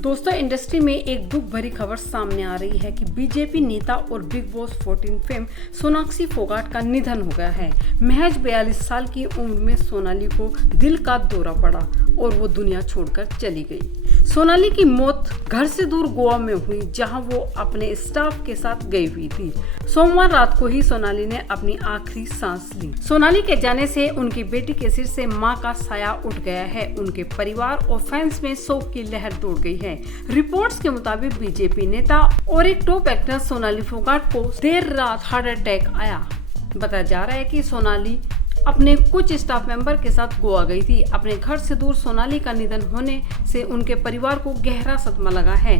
दोस्तों, इंडस्ट्री में एक दुख भरी खबर सामने आ रही है कि बीजेपी नेता और big boss 14 fame Sonakshi Phogat का निधन हो गया है। महज 42 साल की उम्र में सोनाली को दिल का दौरा पड़ा और वो दुनिया छोड़कर चली गई। सोनाली की मौत घर से दूर गोवा में हुई, जहां वो अपने स्टाफ के साथ गई हुई थी। सोमवार रात को ही सोनाली ने अपनी आखिरी सांस ली। सोनाली के जाने से उनकी बेटी के सिर से मां का साया उठ गया है। उनके परिवार और फैंस में शोक की लहर दौड़ गई है। रिपोर्ट्स के मुताबिक बीजेपी नेता और एक टॉप एक्टर सोनाली फोगाट को देर रात हार्ट अटैक आया। बताया जा रहा है कि सोनाली अपने कुछ स्टाफ मेंबर के साथ गोवा गई थी। अपने घर से दूर सोनाली का निधन होने से उनके परिवार को गहरा सदमा लगा है।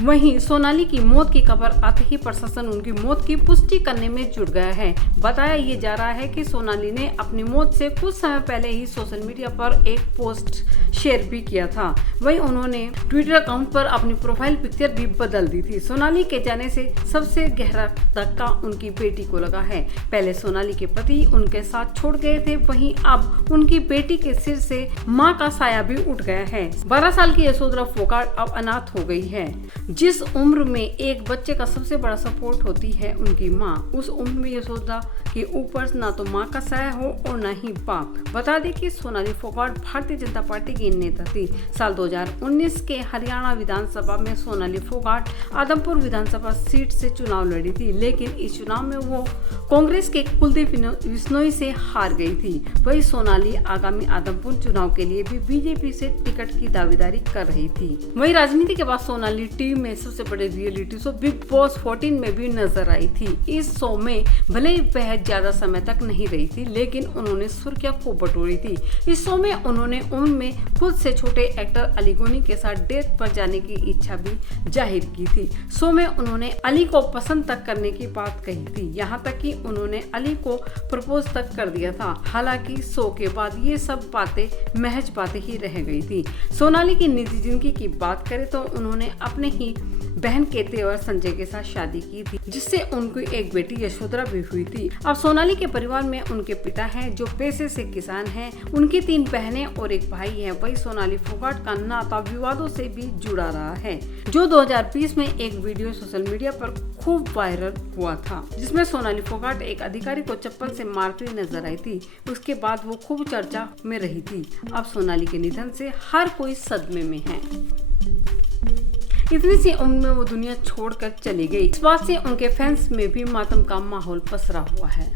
वहीं सोनाली की मौत की खबर आते ही प्रशासन उनकी मौत की पुष्टि करने में जुट गया है। बताया ये जा रहा है कि सोनाली ने अपनी मौत से कुछ समय पहले ही सोशल मीडिया पर एक पोस्ट शेयर भी किया था। वहीं उन्होंने ट्विटर अकाउंट पर अपनी प्रोफाइल पिक्चर भी बदल दी थी। सोनाली के जाने से सबसे गहरा धक्का उनकी बेटी को लगा है। पहले सोनाली के पति उनके साथ छोड़ गए थे, वहीं अब उनकी बेटी के सिर से मां का साया भी उठ गया है। 12 साल की यशोधरा फोगाट अब अनाथ हो गई है। जिस उम्र में एक बच्चे का सबसे बड़ा सपोर्ट होती है उनकी माँ, उस उम्र में यशोदा के ऊपर ना तो माँ का साया हो और ना ही बाप। बता दें कि सोनाली फोगाट भारतीय जनता पार्टी की नेता थी। साल 2019 के हरियाणा विधानसभा में सोनाली फोगाट आदमपुर विधानसभा सीट से चुनाव लड़ी थी, लेकिन इस चुनाव में वो कांग्रेस के कुलदीप बिश्नोई से हार गई थी। वही सोनाली आगामी आदमपुर चुनाव के लिए भी बीजेपी से टिकट की दावेदारी कर रही थी। वही राजनीति के बाद सोनाली टीवी में सबसे बड़े रियलिटी शो बिग बॉस 14 में भी नजर आई थी। इस शो में भले ही वह ज्यादा समय तक नहीं रही थी, लेकिन उन्होंने सुर्खियां खूब बटोरी थी। इस शो में उन्होंने उम्र में खुद से छोटे एक्टर अली गोनी के साथ डेट पर जाने की इच्छा भी जाहिर की थी। शो में उन्होंने अली को पसंद तक करने की बात कही थी, यहाँ तक कि उन्होंने अली को प्रपोज तक कर दिया था। हालांकि शो के बाद ये सब बातें महज बातें ही रह गई थी। सोनाली की निजी जिंदगी की बात करें तो उन्होंने अपने ही बहन के तेवर संजय के साथ शादी की थी, जिससे उनकी एक बेटी यशोधरा भी हुई थी। अब सोनाली के परिवार में उनके पिता हैं जो पेशे से किसान हैं, उनकी 3 बहनें और एक भाई है। वही सोनाली फोगाट का नाता विवादों से भी जुड़ा रहा है, जो 2020 में एक वीडियो सोशल मीडिया पर खूब वायरल हुआ था, जिसमें सोनाली फोगाट एक अधिकारी को चप्पल से मारती हुई नजर आई थी। उसके बाद वो खूब चर्चा में रही थी। अब सोनाली के निधन से हर कोई सदमे में है। इतनी सी उम्र में वो दुनिया छोड़कर चली गई। इस बात से उनके फैंस में भी मातम का माहौल पसरा हुआ है।